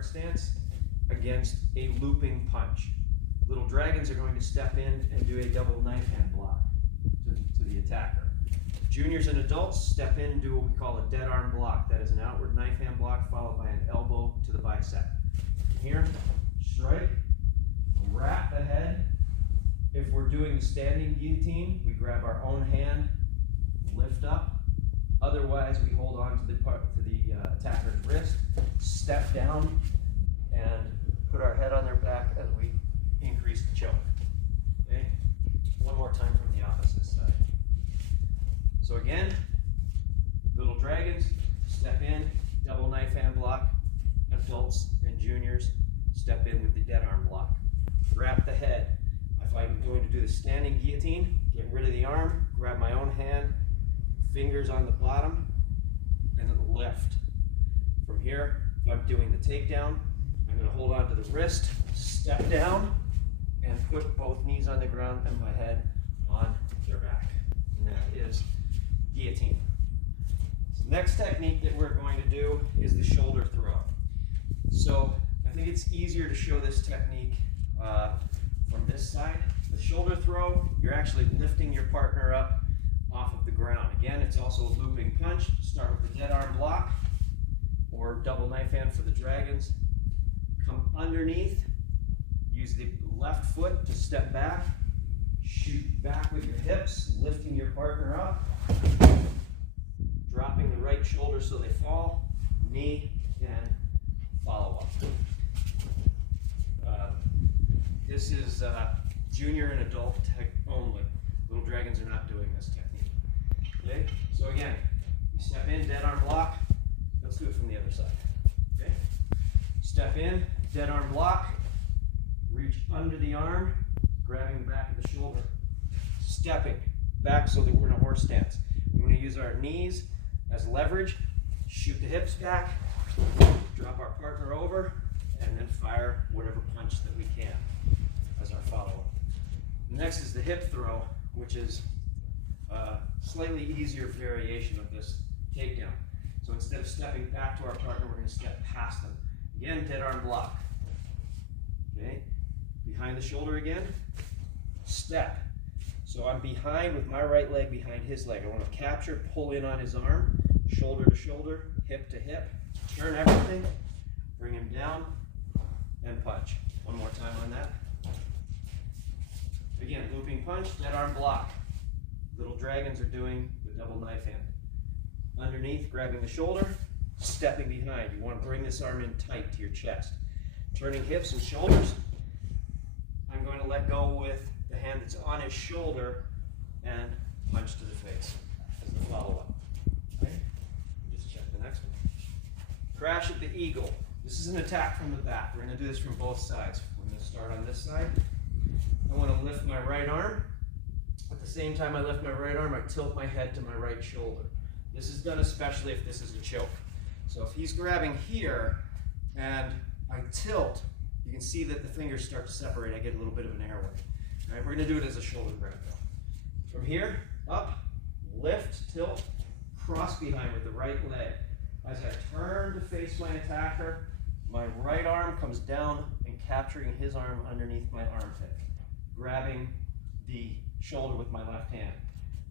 guard stance against a looping punch. Little dragons are going to step in and do a double knife hand block to the attacker. Juniors and adults step in and do what we call a dead arm block. That is an outward knife hand block followed by an elbow to the bicep. Here, strike, wrap the head. If we're doing the standing guillotine, we grab our own hand, lift up. Otherwise, we hold on to the attacker's wrist, step down, and put our head on their back as we increase the choke. Okay? One more time from the opposite side. So again, little dragons, step in, double knife hand block. Adults and juniors step in with the dead arm block. Wrap the head. If I'm going to do the standing guillotine, get rid of the arm, grab my own hand, fingers on the bottom, and then lift. From here, if I'm doing the takedown, I'm going to hold on to the wrist, step down, and put both knees on the ground and my head on their back. And that is guillotine. So the next technique that we're going to do is the shoulder throw. So I think it's easier to show this technique from this side. The shoulder throw, you're actually lifting your partner up off of the ground. Again, it's also a looping punch. Start with the dead arm block or double knife hand for the dragons. Come underneath, use the left foot to step back, shoot back with your hips, lifting your partner up, dropping the right shoulder so they fall, knee, and follow up. This is junior and adult tech only. Little dragons are not doing this technique. Okay, so again, you step in, dead arm block. Let's do it from the other side. Okay, step in, dead arm block. Reach under the arm, grabbing the back of the shoulder. Stepping back so that we're in a horse stance. We're going to use our knees as leverage. Shoot the hips back. Drop our partner over, and then fire whatever punch that we can as our follow-up. Next is the hip throw, which is a slightly easier variation of this takedown. So instead of stepping back to our partner, we're going to step past them. Again, dead arm block. Okay, behind the shoulder again, step. So I'm behind with my right leg behind his leg. I want to capture, pull in on his arm, shoulder to shoulder, hip to hip, turn everything, bring him down, and punch. One more time on that. Again, looping punch, dead arm block. Little dragons are doing the double knife hand. Underneath, grabbing the shoulder, stepping behind. You want to bring this arm in tight to your chest. Turning hips and shoulders. I'm going to let go with the hand that's on his shoulder and punch to the face as the follow-up. Okay? Just check the next one. Crash at the eagle. This is an attack from the back. We're going to do this from both sides. We're going to start on this side. I want to lift my right arm. At the same time I lift my right arm, I tilt my head to my right shoulder. This is done especially if this is a choke. So if he's grabbing here and I tilt, you can see that the fingers start to separate. I get a little bit of an airway. All right, we're going to do it as a shoulder grab though. From here, up, lift, tilt, cross behind with the right leg. As I turn to face my attacker, my right arm comes down and capturing his arm underneath my armpit, grabbing the shoulder with my left hand.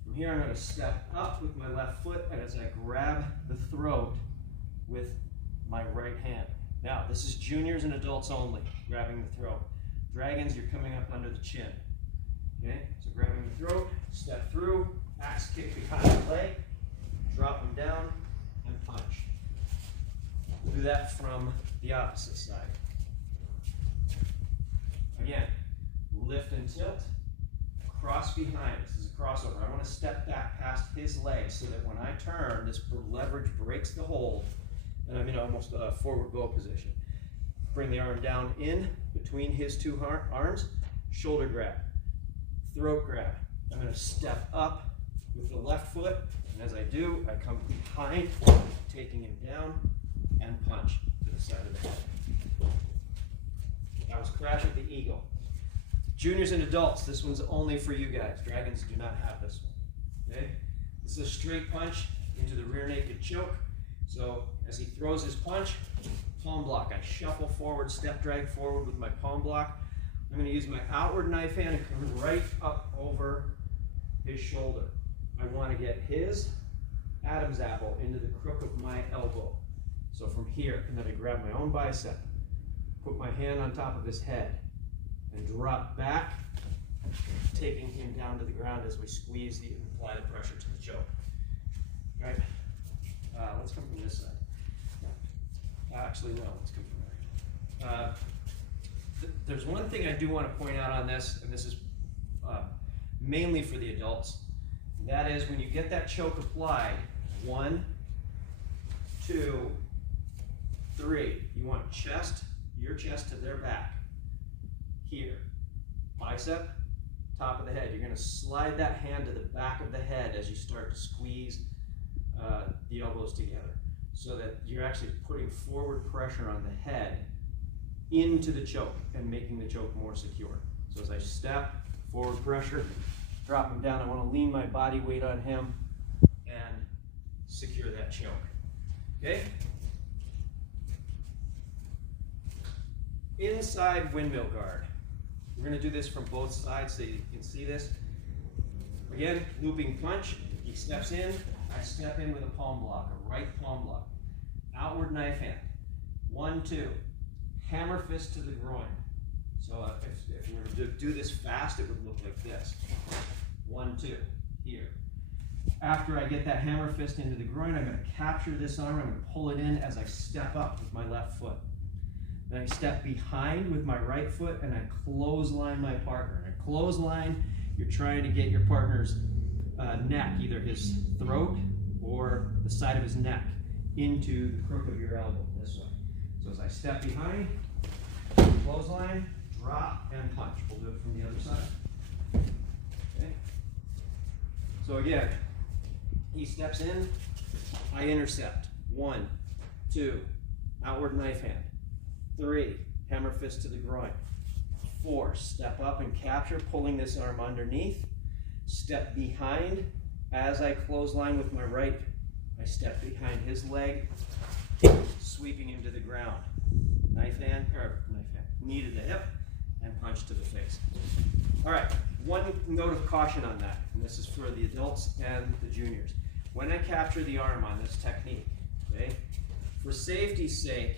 From here, I'm going to step up with my left foot, and as I grab the throat with my right hand. Now, this is juniors and adults only, grabbing the throat. Dragons, you're coming up under the chin. Okay, so grabbing the throat, step through, axe kick behind the leg, drop them down, and punch. We'll do that from the opposite side. Again, lift and tilt, cross behind. This is a crossover. I want to step back past his legs so that when I turn, this leverage breaks the hold, and I'm in almost a forward go position. Bring the arm down in between his two arms, shoulder grab, throat grab. I'm going to step up with the left foot, and as I do, I come behind, taking him down, and punch to the side of the head. That was crash at the eagle. Juniors and adults, this one's only for you guys. Dragons do not have this one. Okay? This is a straight punch into the rear naked choke. So as he throws his punch, palm block. I shuffle forward, step drag forward with my palm block. I'm going to use my outward knife hand and come right up over his shoulder. I want to get his Adam's apple into the crook of my elbow. So from here, and then I grab my own bicep, put my hand on top of his head, and drop back, taking him down to the ground as we squeeze and apply the pressure to the choke. All right, let's come from this side. Actually, no, let's come from there. There's one thing I do want to point out on this, and this is mainly for the adults. That is, when you get that choke applied, 1, 2, 3. You want your chest to their back. Here, bicep, top of the head. You're going to slide that hand to the back of the head as you start to squeeze the elbows together, so that you're actually putting forward pressure on the head into the choke and making the choke more secure. So as I step, forward pressure, drop him down. I want to lean my body weight on him and secure that choke. Okay? Inside windmill guard. We're going to do this from both sides so you can see this. Again, looping punch. He steps in. I step in with a palm block, a right palm block. Outward knife hand. 1, 2. Hammer fist to the groin. So if you were to do this fast, it would look like this. 1, 2. Here. After I get that hammer fist into the groin, I'm going to capture this arm. I'm going to pull it in as I step up with my left foot. Then I step behind with my right foot and I clothesline my partner. And a clothesline, you're trying to get your partner's neck, either his throat or the side of his neck, into the crook of your elbow this way. So as I step behind, clothesline, drop, and punch. We'll do it from the other side. Okay. So again, he steps in, I intercept. 1, 2, outward knife hand. 3, hammer fist to the groin. 4, step up and capture, pulling this arm underneath. Step behind. As I clothesline with my right, I step behind his leg, sweeping him to the ground. Knee to the hip, and punch to the face. All right, one note of caution on that, and this is for the adults and the juniors. When I capture the arm on this technique, okay, for safety's sake,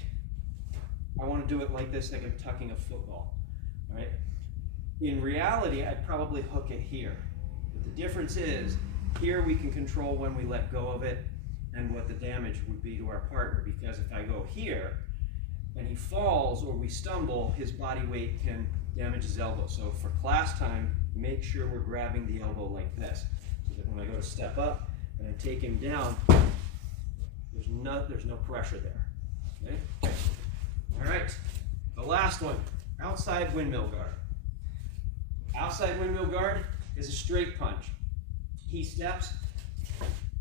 I want to do it like this, like I'm tucking a football, all right? In reality, I'd probably hook it here. But the difference is, here we can control when we let go of it and what the damage would be to our partner, because if I go here and he falls or we stumble, his body weight can damage his elbow. So for class time, make sure we're grabbing the elbow like this, so that when I go to step up and I take him down, there's no pressure there. Okay? All right, the last one, outside windmill guard. Outside windmill guard is a straight punch. He steps,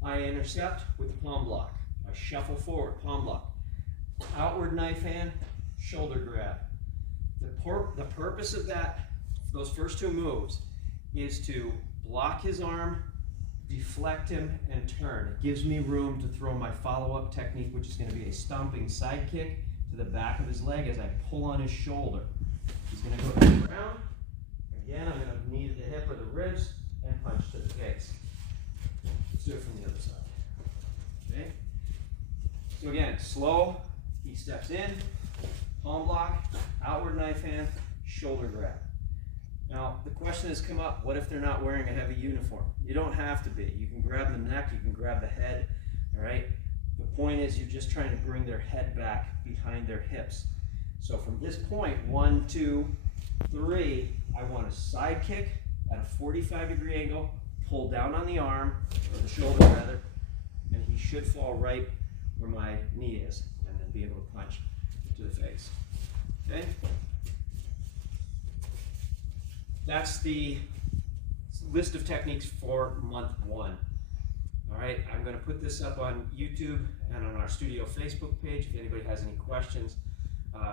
I intercept with a palm block. I shuffle forward, palm block. Outward knife hand, shoulder grab. The purpose of those first 2 moves is to block his arm, deflect him, and turn. It gives me room to throw my follow-up technique, which is going to be a stomping side kick to the back of his leg as I pull on his shoulder. He's going to go to the ground. Again, I'm going to knee to the hip or the ribs and punch to the face. Let's do it from the other side. Okay? So again, slow. He steps in, palm block, outward knife hand, shoulder grab. Now, the question has come up, what if they're not wearing a heavy uniform? You don't have to be. You can grab the neck, you can grab the head, all right? The point is you're just trying to bring their head back behind their hips. So from this point, 1, 2, 3, I want a side kick at a 45-degree angle, pull down on the arm, or the shoulder rather, and he should fall right where my knee is, and then be able to punch to the face. Okay? That's the list of techniques for month 1. All right, I'm going to put this up on YouTube and on our studio Facebook page. If anybody has any questions,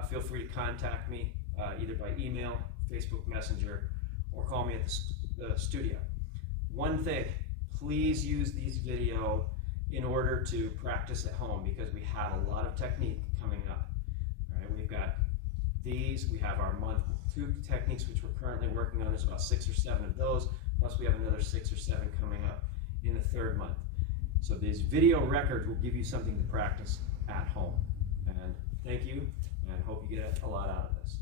feel free to contact me either by email, Facebook Messenger, or call me at the studio. One thing, please use these video in order to practice at home, because we have a lot of technique coming up. these. We have our month 2 techniques, which we're currently working on. There's about 6 or 7 of those, plus we have another 6 or 7 coming up in the 3rd month. So these video records will give you something to practice at home. And thank you, and hope you get a lot out of this.